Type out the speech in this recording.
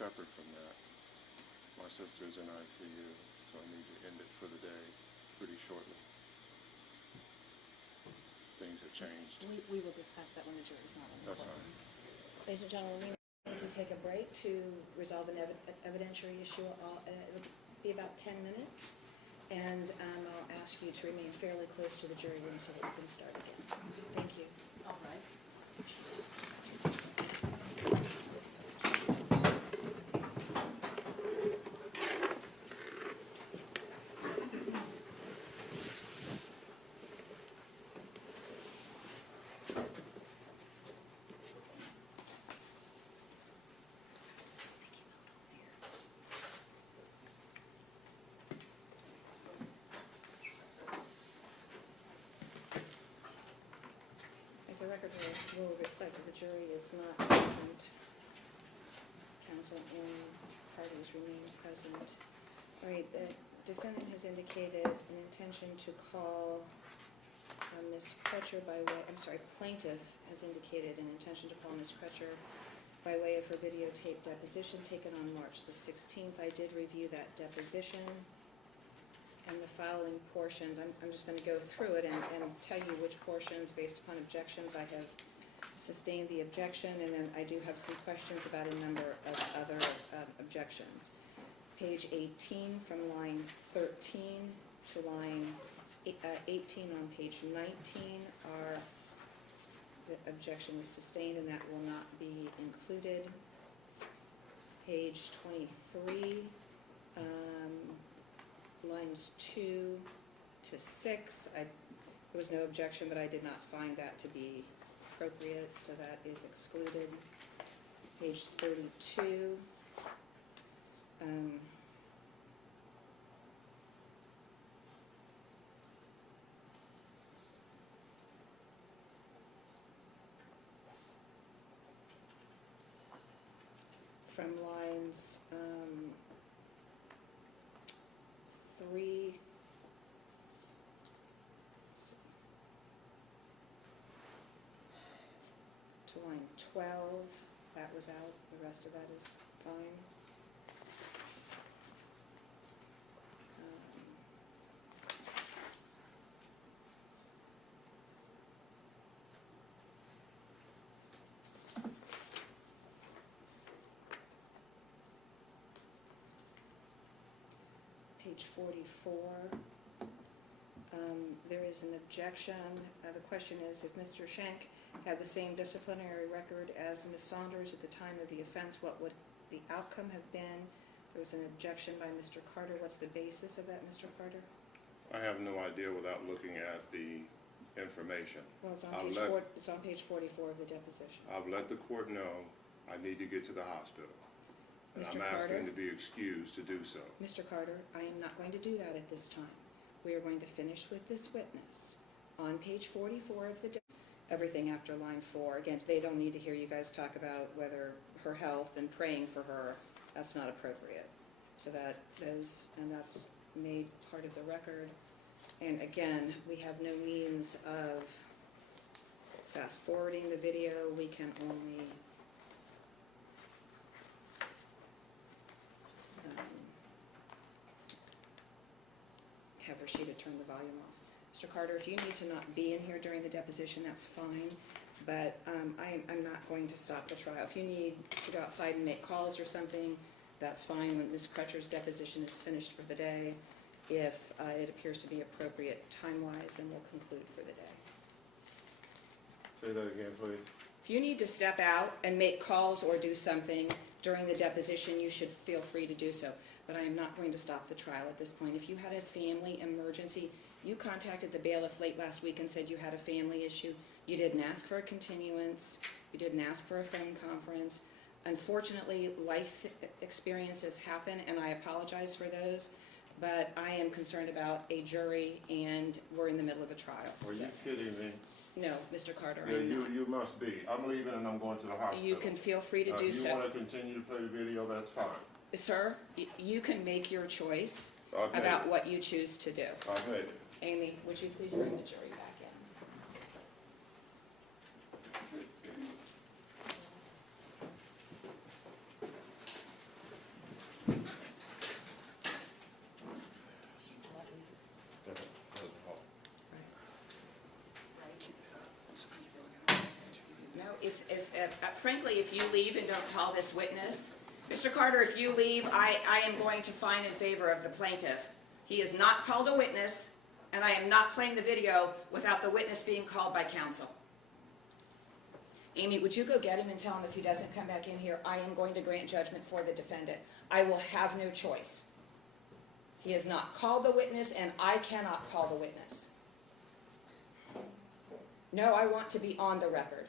separate from that. My sister's in ICU, so I need to end it for the day pretty shortly. Things have changed. We will discuss that when the jury's not in the That's courtroom. fine. Ladies and gentlemen, we need to take a break to resolve an evidentiary issue. It'll be about 10 minutes, and I'll ask you to remain fairly close to the jury room so that we can start again. Thank you. All right. The record will reflect that the jury is not present. Counsel and parties remain present. All right, the defendant has indicated an intention to call Ms. Crutcher by way, plaintiff has indicated an intention to call Ms. Crutcher by way of her videotape deposition taken on March the 16th. I did review that deposition. And the following portions, I'm just going to go through it and tell you which portions, based upon objections, I have sustained the objection, and then I do have some questions about a number of other objections. Page 18 from line 13 to line 18 on page 19 are, the objection was sustained and that will not be included. Page 23, lines 2 to 6, there was no objection, but I did not find that to be appropriate, so that is excluded. Page 32, from lines 3 to line 12, that was out, the rest of that is fine. Page 44, there is an objection. The question is, if Mr. Schenk had the same disciplinary record as Ms. Saunders at the time of the offense, what would the outcome have been? There was an objection by Mr. Carter. What's the basis of that, Mr. Carter? I have no idea without looking at the information. Well, it's on page 44 of the deposition. I've let the court know I need to get to the hospital. And Mr. I'm asking Carter? to be excused to do so. Mr. Carter, I am not going to do that at this time. We are going to finish with this witness. On page 44 of the everything after line 4. Again, they don't need to hear you guys talk about whether her health and praying for her. That's not appropriate. So that's made part of the record. And again, we have no means of fast forwarding the video. We can only have Rashida turn the volume off. Mr. Carter, if you need to not be in here during the deposition, that's fine, but I'm not going to stop the trial. If you need to go outside and make calls or something, that's fine. When Ms. Crutcher's deposition is finished for the day, if it appears to be appropriate time-wise, then we'll conclude for the day. Say that again, please. If you need to step out and make calls or do something during the deposition, you should feel free to do so. But I am not going to stop the trial at this point. If you had a family emergency, you contacted the bailiff late last week and said you had a family issue. You didn't ask for a continuance. You didn't ask for a phone conference. Unfortunately, life experiences happen, and I apologize for those. But I am concerned about a jury, and we're in the middle of a trial. Are you kidding me? No, Mr. Carter, Yeah, I'm not. you must be. I'm leaving and I'm going to the hospital. You can feel free to do If you so. want to continue to play the video, that's fine. Sir, you can make your choice I've made about it. what you choose to do. I've made it. Amy, would you please bring the jury back in? No, frankly, if you leave and don't call this witness, Mr. Carter, if you leave, I am going to find in favor of the plaintiff. He is not called a witness, and I am not playing the video without the witness being called by counsel. Amy, would you go get him and tell him if he doesn't come back in here, I am going to grant judgment for the defendant. I will have no choice. He has not called the witness, and I cannot call the witness. No, I want to be on the record.